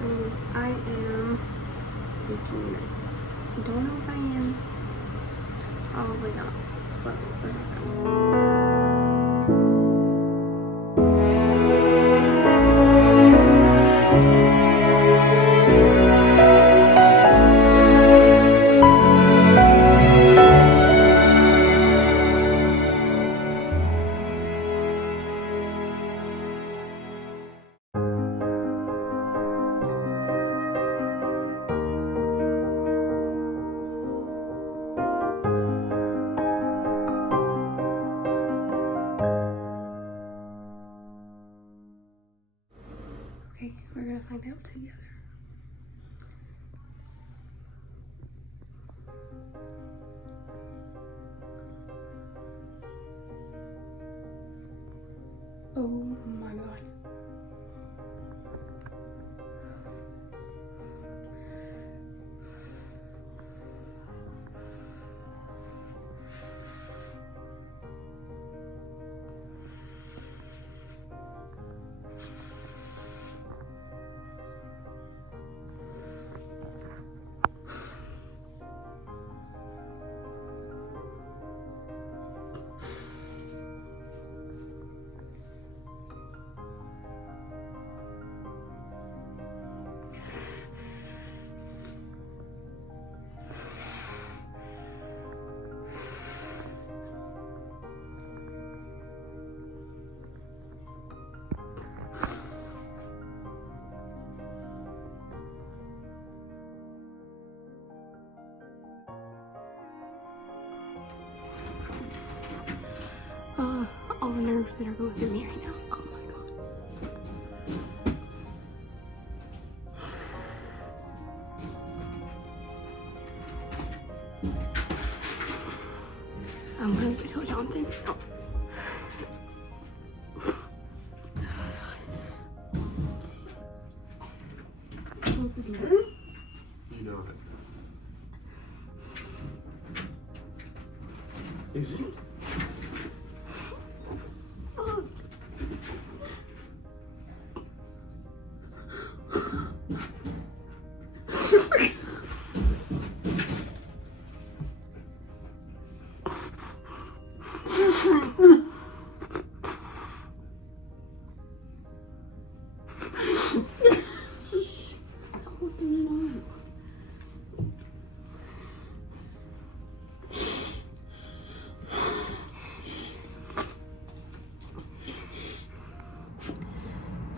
So I am taking this. I don't know if I am. Probably not. But we're not going. Okay, we're gonna find out together. Oh my god. All the nerves that are going through me right now. Oh my god. I'm gonna go tell Jonathan. Oh. Close the door. You know it. Is it?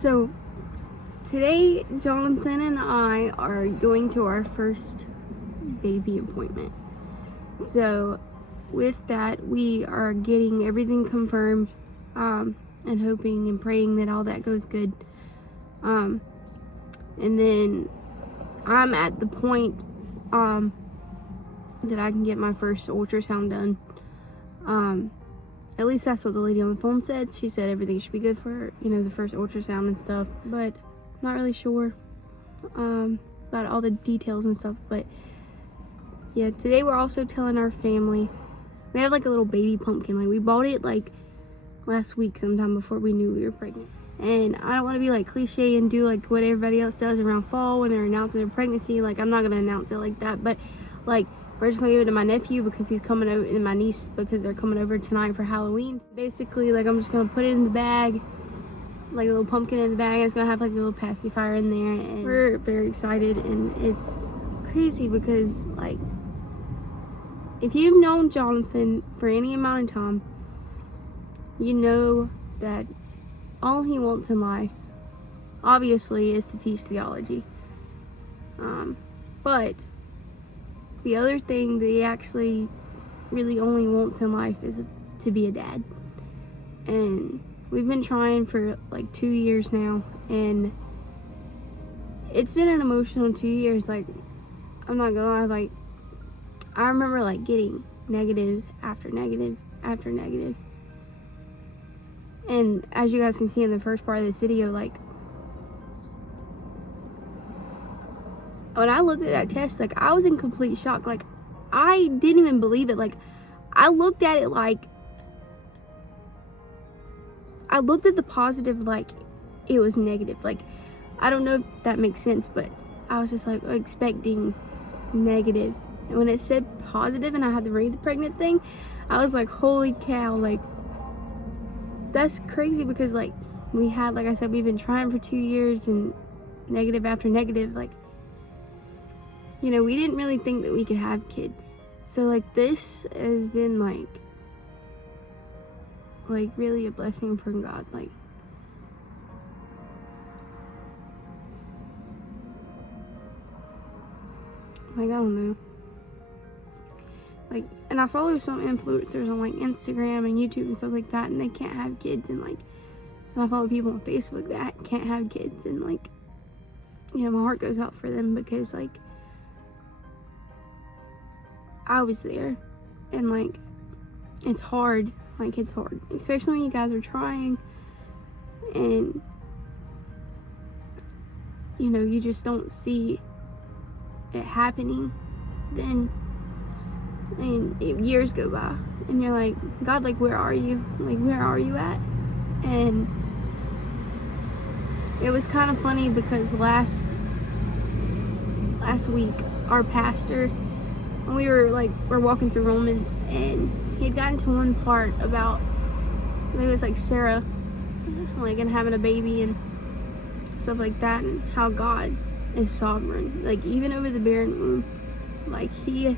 So today Jonathan and I are going to our first baby appointment. So with that, we are getting everything confirmed and hoping and praying that all that goes good. And then I'm at the point that I can get my first ultrasound done. At least that's what the lady on the phone said. She said everything should be good for, you know, the first ultrasound and stuff. But I'm not really sure about all the details and stuff. But yeah, today we're also telling our family. We have like a little baby pumpkin. Like we bought it like last week sometime before we knew we were pregnant. And I don't want to be like cliche and do like what everybody else does around fall when they're announcing their pregnancy. Like I'm not going to announce it like that. But like we're just gonna give it to my nephew because he's coming over, and my niece because they're coming over tonight for Halloween. Basically, like I'm just gonna put it in the bag, like a little pumpkin in the bag. And it's gonna have like a little pacifier in there, and we're very excited. And it's crazy because like if you've known Jonathan for any amount of time, you know that all he wants in life, obviously, is to teach theology. But the other thing that he actually really only wants in life is to be a dad. And we've been trying for like 2 years now, and it's been an emotional 2 years. Like, I'm not gonna lie, like, I remember like getting negative after negative after negative. And as you guys can see in the first part of this video, like, when I looked at that test, like, I was in complete shock. Like, I didn't even believe it. Like, I looked at it like, I looked at the positive like it was negative. Like, I don't know if that makes sense, but I was just like expecting negative. And when it said positive and I had to read the pregnant thing, I was like, holy cow, like, that's crazy, because like we had, like I said, we've been trying for 2 years and negative after negative. Like, you know, we didn't really think that we could have kids. So like this has been like really a blessing from God. Like I don't know. Like, and I follow some influencers on like Instagram and YouTube and stuff like that, and they can't have kids, and like, and I follow people on Facebook that can't have kids, and like, you know, my heart goes out for them, because like I was there, and like it's hard. Like, it's hard, especially when you guys are trying and, you know, you just don't see it happening. Then, and years go by, and you're like, God, like, where are you? Like, where are you at? And it was kind of funny, because last week, our pastor, we're walking through Romans, and he had gotten to one part about, I think it was like Sarah, like, and having a baby and stuff like that, and how God is sovereign, like, even over the barren womb. Like, he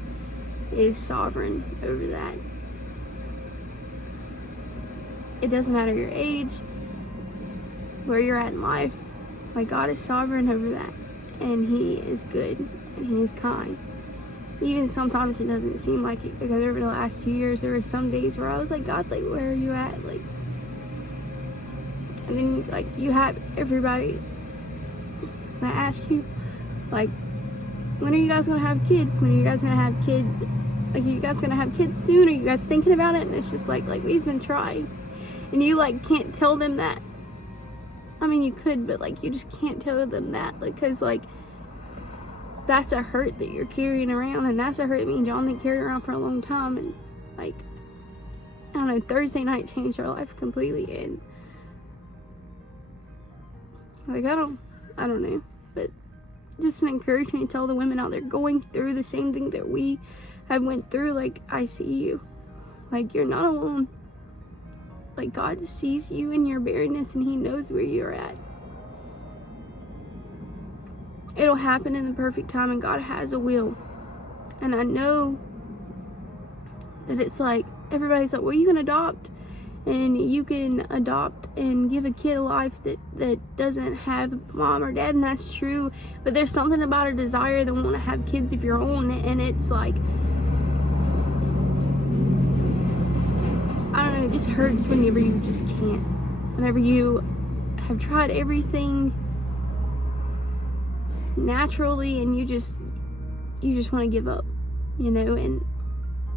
is sovereign over that. It doesn't matter your age, where you're at in life, like, God is sovereign over that, and he is good, and he is kind. Even sometimes it doesn't seem like it, because over the last 2 years, there were some days where I was like, God, like, where are you at? Like, and then you have everybody that ask you, like, when are you guys gonna have kids? When are you guys gonna have kids? Like, are you guys gonna have kids soon? Are you guys thinking about it? And it's just like we've been trying, and you like can't tell them that. I mean, you could, but like you just can't tell them that, like, because like that's a hurt that you're carrying around, and that's a hurt that me and Jonathan carried around for a long time. And like, I don't know, Thursday night changed our life completely, and like I don't know, but just an encouragement to all the women out there going through the same thing that we have went through. Like, I see you, like, you're not alone. Like, God sees you in your barrenness, and he knows where you're at. It'll happen in the perfect time, and God has a will. And I know that it's like, everybody's like, well, you can adopt, and you can adopt and give a kid a life that doesn't have mom or dad, and that's true. But there's something about a desire to want to have kids of your own, and it's like, I don't know, it just hurts whenever you just can't. Whenever you have tried everything naturally, and you just want to give up, you know. And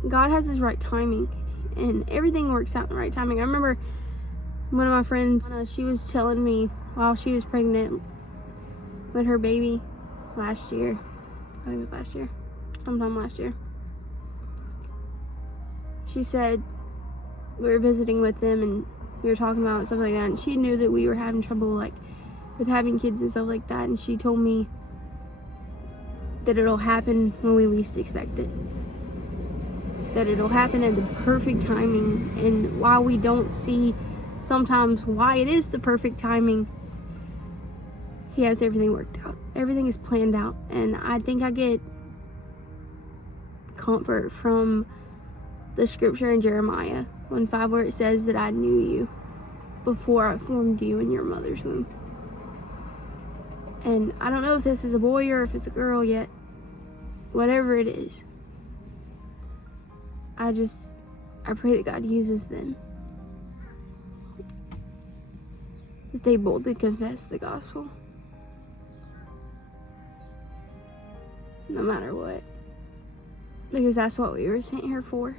God has his right timing, and everything works out in the right timing. I remember one of my friends, she was telling me while she was pregnant with her baby last year, I think it was last year, sometime last year, she said, we were visiting with them, and we were talking about stuff like that, and she knew that we were having trouble, like, with having kids and stuff like that, and she told me that it'll happen when we least expect it. That it'll happen at the perfect timing, and while we don't see sometimes why it is the perfect timing, he has everything worked out. Everything is planned out, and I think I get comfort from the scripture in Jeremiah 1:5, where it says that I knew you before I formed you in your mother's womb. And I don't know if this is a boy or if it's a girl yet. Whatever it is, I pray that God uses them, that they boldly confess the gospel, no matter what, because that's what we were sent here for.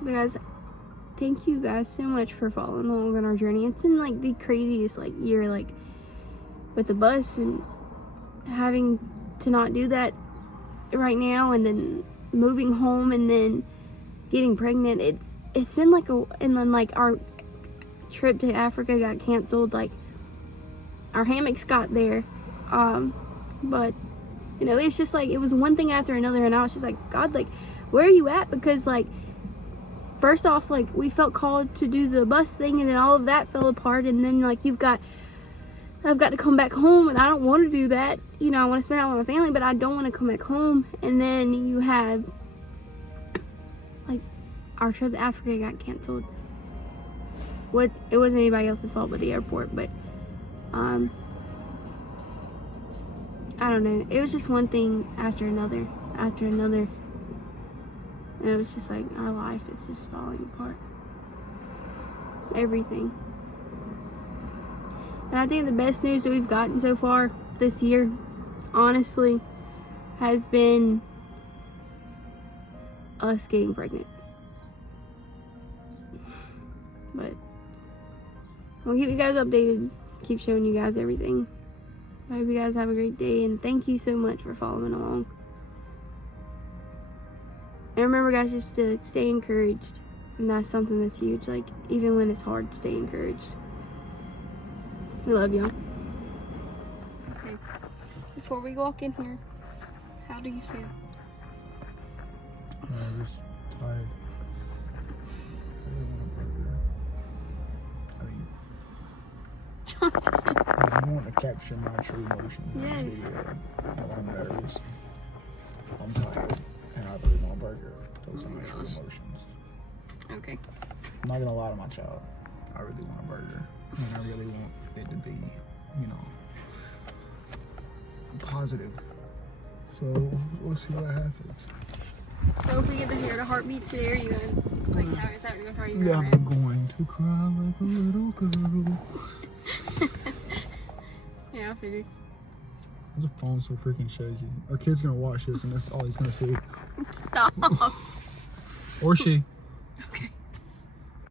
But guys, thank you guys so much for following along on our journey. It's been like the craziest like year, like with the bus and having to not do that right now, and then moving home, and then getting pregnant. It's been like and then like our trip to Africa got canceled. Like, our hammocks got there, but you know, it's just like it was one thing after another, and I was just like, God, like, where are you at? Because like, first off, like, we felt called to do the bus thing, and then all of that fell apart, and then like I've got to come back home, and I don't want to do that. You know, I want to spend out with my family, but I don't want to come back home. And then you have like our trip to Africa got canceled. It wasn't anybody else's fault but the airport, but I don't know. It was just one thing after another. And it was just like our life is just falling apart. Everything. And I think the best news that we've gotten so far this year, honestly, has been us getting pregnant. But I'll keep you guys updated, keep showing you guys everything. I hope you guys have a great day, and thank you so much for following along. And remember, guys, just to stay encouraged, and that's something that's huge. Like, even when it's hard, stay encouraged. We love y'all. Okay, before we walk in here, how do you feel? I'm just tired. I really want a burger. I want to capture my true emotions. Yes. Well, I'm nervous. I'm tired. And I really want a burger. Those are my true emotions. Okay. I'm not gonna lie to my child. I really want a burger. And I really want it to be, you know, positive. So we'll see what happens. So if we get to hear the heartbeat today, are you gonna like how is that how are you Yeah, gonna I'm going to cry like a little girl. Yeah, I figured. The phone's so freaking shaky. Our kid's gonna watch this and that's all he's gonna see. Stop. Or she.